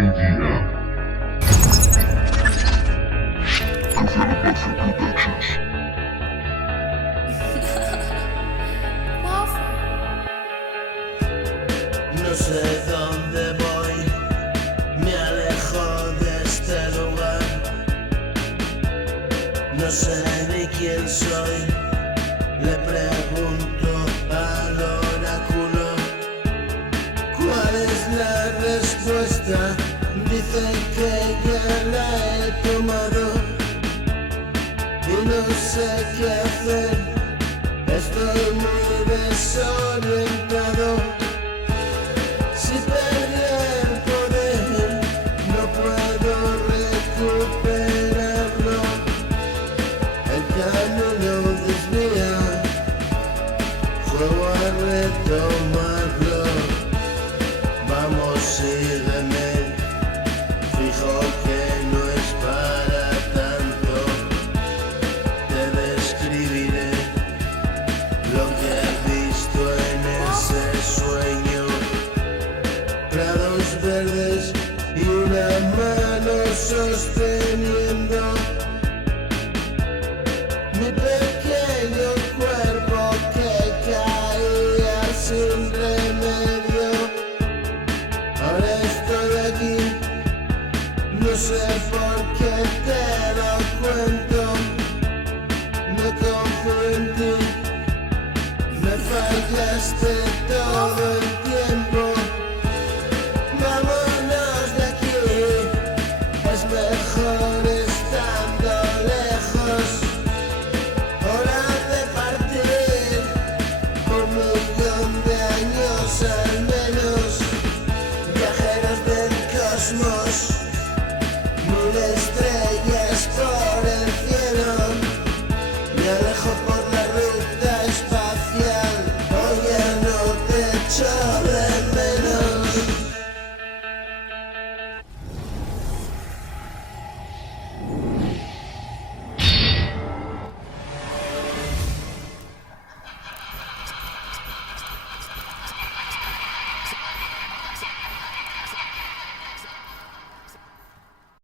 QDM. Confirmed Productions. No sé dónde voy, me alejo de este lugar. No sé ni quién soy, le pregunto al oráculo. ¿Cuál es la respuesta? Dice que ya la he tomado y no sé qué hacer, estoy muy desorientado. Si perdí el poder, no puedo recuperarlo. El camino desvía, juego a retomarlo. Vamos, sígueme, fijo que no es para tanto. Te describiré lo que he visto en ese sueño. Prados verdes y una mano sosteniendo mi pequeño cuerpo que caía sin remedio. Ahora estoy aquí, no sé por qué te lo cuento. No confío en ti, me fallaste todo el tiempo. Vámonos de aquí, es mejor estando lejos. Hora de partir, un millón de años al menos, viajeros del cosmos.